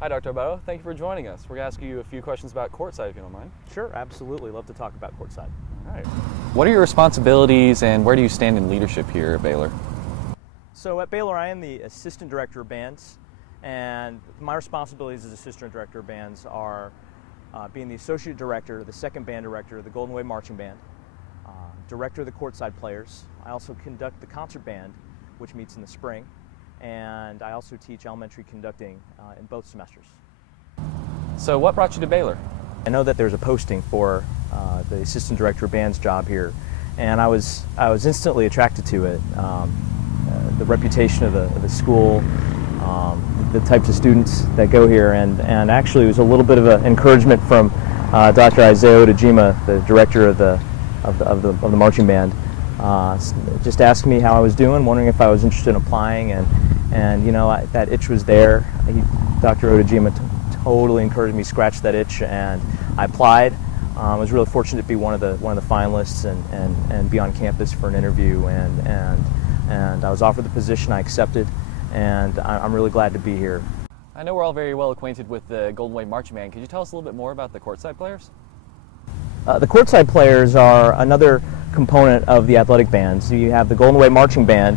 Hi, Dr. Bow. Thank you for joining us. We're going to ask you a few questions about Courtside, if you don't mind. Sure, absolutely. Love to talk about Courtside. All right. What are your responsibilities and where do you stand in leadership here at Baylor? So at Baylor, I am the Assistant Director of Bands, and my responsibilities as Assistant Director of Bands are being the Associate Director, the Second Band Director of the Golden Wave Marching Band, Director of the Courtside Players. I also conduct the Concert Band, which meets in the spring, and I also teach elementary conducting in both semesters. So what brought you to Baylor? I know that there's a posting for the Assistant Director of Bands job here, and I was instantly attracted to it. The reputation of the school, the types of students that go here, and actually it was a little bit of an encouragement from Dr. Isaiah Odejima, the director of the marching band, just asking me how I was doing, wondering if I was interested in applying, and you know, that itch was there. Dr. Odejima totally encouraged me to scratch that itch, and I applied. I was really fortunate to be one of the finalists and be on campus for an interview, and I was offered the position. I accepted, and I'm really glad to be here. I know we're all very well acquainted with the Golden Wave Marching Band. Could you tell us a little bit more about the Courtside Players? The Courtside Players are another component of the athletic bands. So you have the Golden Wave Marching Band,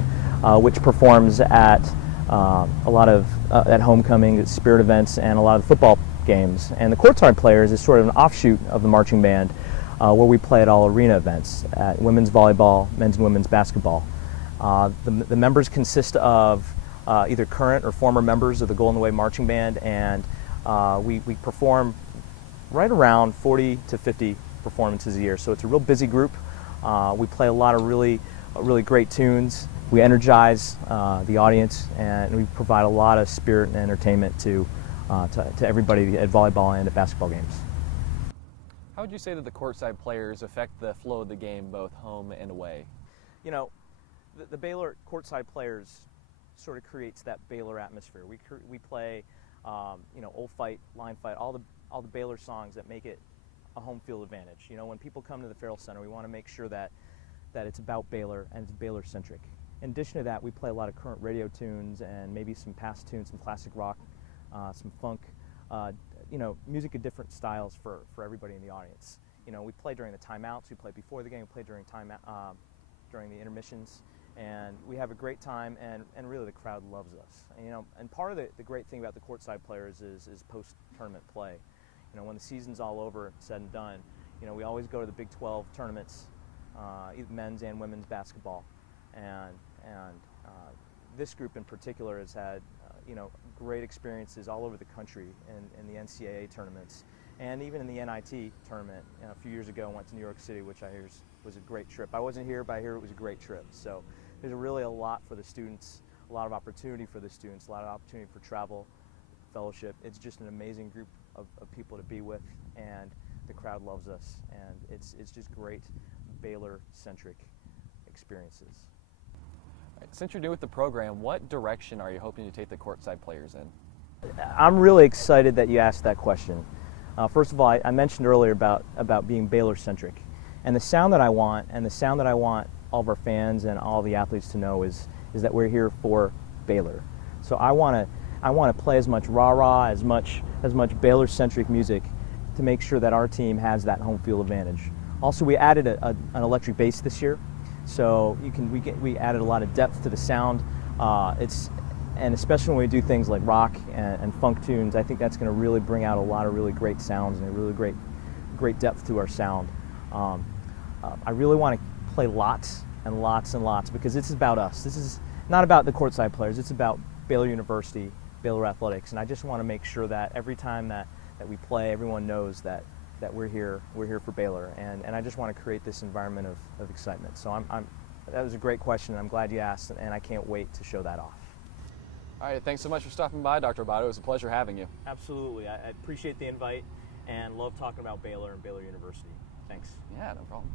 which performs at a lot of at homecoming, at spirit events, and a lot of football games. And the Courtside Players is sort of an offshoot of the marching band, where we play at all arena events, at women's volleyball, men's and women's basketball. The members consist of either current or former members of the Golden Wave Marching Band, and we perform right around 40 to 50 performances a year. So it's a real busy group. We play a lot of really great tunes. We energize the audience, and we provide a lot of spirit and entertainment to everybody at volleyball and at basketball games. How would you say that the Courtside Players affect the flow of the game both home and away? You know, the Baylor Courtside Players sort of creates that Baylor atmosphere. We play, you know, old fight, line fight, all the Baylor songs that make it a home field advantage. You know, when people come to the Farrell Center, we want to make sure that it's about Baylor and it's Baylor centric. In addition to that, we play a lot of current radio tunes and maybe some past tunes, some classic rock, some funk, you know, music of different styles for everybody in the audience. You know, we play during the timeouts, we play before the game, we play during during the intermissions, and we have a great time, and really the crowd loves us. And, you know, and part of the great thing about the Courtside Players is post-tournament play. You know, when the season's all over, said and done, you know, we always go to the Big 12 tournaments, men's and women's basketball, and this group in particular has had you know, great experiences all over the country in the NCAA tournaments, and even in the NIT tournament. You know, a few years ago, I went to New York City, which I hear was a great trip. I wasn't here, but I hear it was a great trip. So there's really a lot for the students, a lot of opportunity for the students, a lot of opportunity for travel, fellowship. It's just an amazing group of people to be with, and the crowd loves us, and it's just great Baylor-centric experiences. Since you're new with the program, what direction are you hoping to take the Courtside Players in? I'm really excited that you asked that question. First of all, I mentioned earlier about being Baylor-centric, and the sound that I want, all of our fans and all the athletes to know is that we're here for Baylor. So I want to play as much rah-rah, as much Baylor-centric music to make sure that our team has that home field advantage. Also, we added an electric bass this year, so we added a lot of depth to the sound. And especially when we do things like rock and funk tunes, I think that's going to really bring out a lot of really great sounds and a really great depth to our sound. I really want to play lots and lots and lots, because it's about us. This is not about the Courtside Players. It's about Baylor University, Baylor Athletics, and I just want to make sure that every time that we play, everyone knows that we're here for Baylor, and I just want to create this environment of excitement. So that was a great question, and I'm glad you asked, and I can't wait to show that off. All right, thanks so much for stopping by, Dr. Abato. It was a pleasure having you. Absolutely. I appreciate the invite and love talking about Baylor and Baylor University. Thanks. Yeah, no problem.